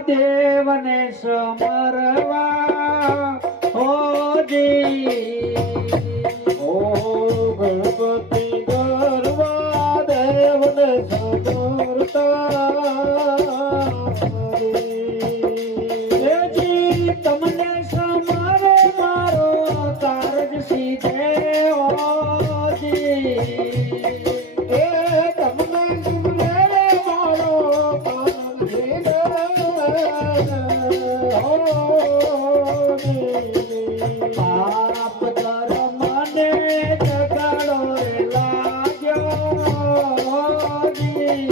દેવને સમરવા હોજી ઓ ગણપતિ ગરવા દેવને સમરતા જી તમને સમરે મારો કારજ સીધે હોજી એ તમને સુમરે મારો કાન હેડે પાપ ધર્મને જગાડો રે લાગ્યો જી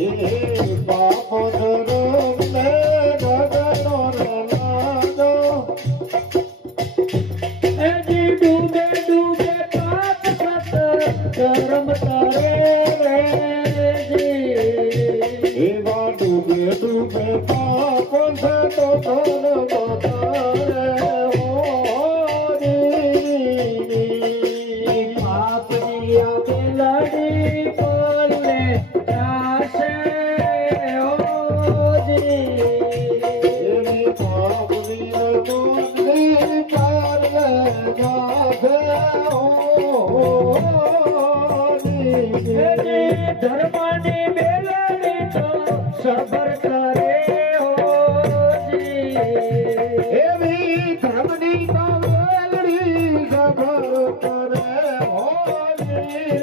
એ પાપ ધર્મને જગડો લાગો એજી ડૂબે ડૂબે પાપ સત ધર્મ તરે રે જી એવા ડૂબે ડૂબે પાપ છે તો ધર્મ તારે હોરી પાપની આગે લડી બોલે જાશે ઓજી એવી પાપની ડૂબી પારલે જાગે હોરી ધર્મની બેલડી તો સબર કરે હોજી એવી ધર્મની કાવલડી સબર કરે હોરી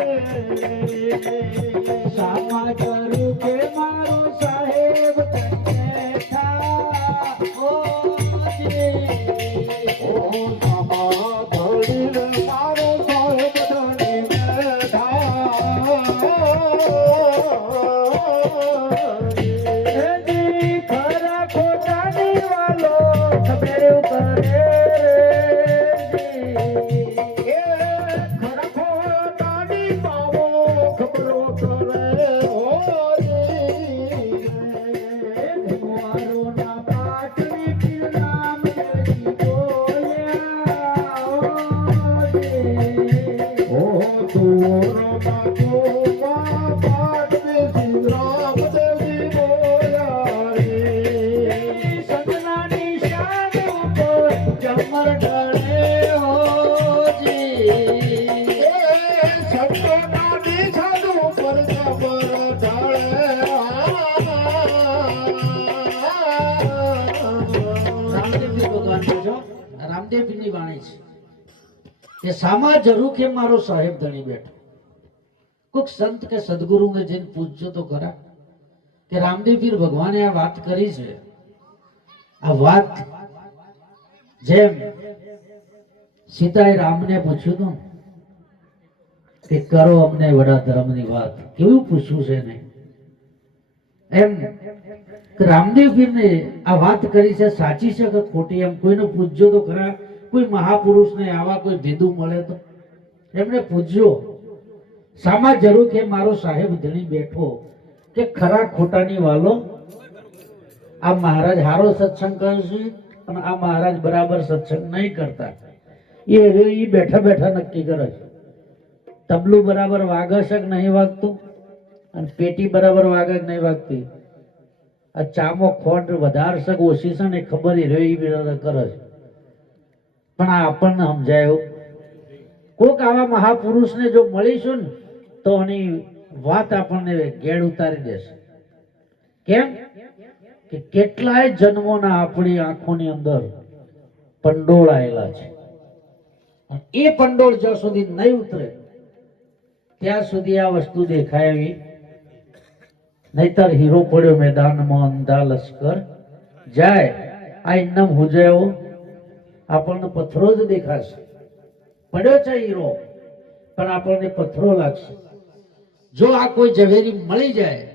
સામા કરું કે મારો સાહેબ તને થા ઓજી ઓ સામા ધડીને મારો સાહેબ ધણી એજી ખરા ખોટાની વાલો ખબર કરે જી મારો ના પાટલી પીર નામ લેતી બોલ્યા ઓજી સજનાની શાન ઉપર જમર ઢળે હોજી રામદેવજી ભગવાન પૂછો રામદેવજીની વાણી છે કે સામા જરૂર કે મારો સાહેબ ધણી બેઠો કોક સંત કે સદગુરુને જઈને પૂછજો તો ખરા કે રામદેવપીર ભગવાને આ વાત કરી છે આ વાત જેમ સીતાએ રામને પૂછ્યું હતું કે કરો અમને વડા ધર્મની વાત કેવું પૂછ્યું છે નહીં એમ કે રામદેવપીરને આ વાત કરી છે સાચી છે કે ખોટી એમ કોઈને પૂછજો તો ખરા કોઈ મહાપુરુષને આવા કોઈ ભેદું મળે તો એમને પૂછજો સામા જરૂર કે મારો સાહેબ ધણી બેઠો કે ખરા ખોટાની વાલો આ મહારાજ હારો સત્સંગ કરે છે અને આ મહારાજ બરાબર સત્સંગ નહીં કરતા એ બેઠા બેઠા નક્કી કરે છે તબલું બરાબર વાગે છે કે નહીં વાગતું અને પેટી બરાબર વાગે કે નહીં વાગતી આ ચામો ખોટ વધારે છે કે ઓછી છે ને ખબર એ કરે છે પણ આ આપણને સમજાય એવું કોક આવા મહાપુરુષને જો મળીશું ને તો એની વાત આપણને ગેડ ઉતારી દેશે કેમ કે કેટલાય જન્મોના આપણી આંખોની અંદર પંડોળ આવેલા છે એ પંડોળ જ્યાં સુધી નહીં ઉતરે ત્યાં સુધી આ વસ્તુ દેખાય એવી નહીતર હીરો પડ્યો મેદાનમાં અંધા લશ્કર જાય આ ઇન્નમ હુજાયો આપણને પથ્થરો જ દેખાશે પડ્યો છે હીરો પણ આપણને પથ્થરો લાગશે જો આ કોઈ ઝવેરી મળી જાય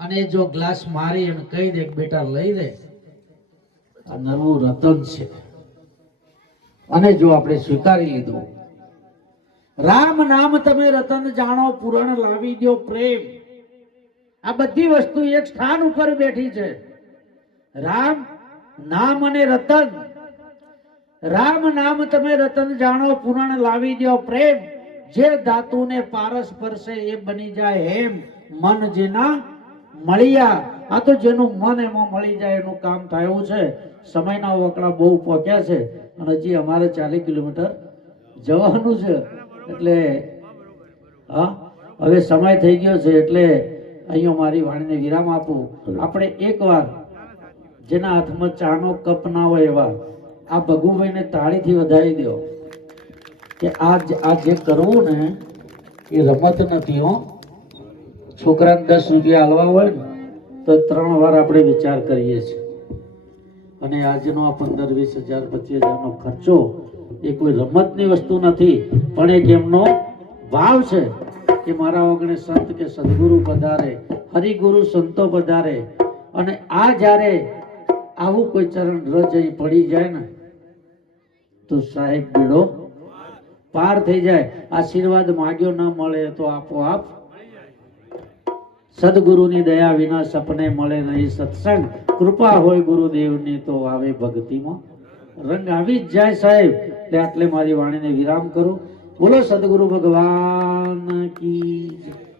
અને જો ગ્લાસ મારી અને કહી દે બેટા લઈ લે આ નવું રતન છે અને જો આપણે સ્વીકારી લીધું રામ નામ તમે રતન જાણો પુરાણ લાવી દો પ્રેમ આ બધી વસ્તુ એક સ્થાન ઉપર બેઠી છે રામ નામ અને રતન રામ નામ તમે રતન જાણો પુરાણ લાવી દો પ્રેમ જે ધાતુને પારસ પરસે એ બની જાય હેમ મન જેના મળ્યા આ તો જેનું મન એમાં મળી જાય એનું કામ થાય એવું છે. સમયના વકડા બહુ પોક્યા છે અને હજી અમારે 40 કિલોમીટર જવાનું છે. એટલે હા, હવે સમય થઈ ગયો છે એટલે અહીંયા મારી વાણીને વિરામ આપું. આપણે એકવાર જેના હાથમાં ચાનો કપ ના હોય એવા આ ભગુભાઈને તાળીથી વધાવી દો કે આ જે કરવું ને એ રમત નથી હો. છોકરાને 10 રૂપિયા આલવા હોય ને તો 3 વાર આપણે વિચાર કરીએ છીએ. અને આજનો આ 15-20 હજાર 25 હજારનો ખર્ચો એ કોઈ રમતની વસ્તુ નથી, પણ એક એમનો ભાવ છે કે મારા વગણે સંત કે સદગુરુ પધારે, હરિગુરુ સંતો પધારે. અને આ જ્યારે આવું કોઈ ચરણ રજ અહીં પડી જાય ને તો સાહેબ બેડો પાર થઈ જાય. આશીર્વાદ માગ્યો ના મળે તો આપોઆપ સદગુરુની દયા વિના સપને મળે નહીં સત્સંગ. કૃપા હોય ગુરુદેવની તો આવે ભક્તિમાં રંગ આવી જ જાય સાહેબ. એટલે આટલે મારી વાણીને વિરામ કરું. બોલો સદગુરુ ભગવાન કી જય.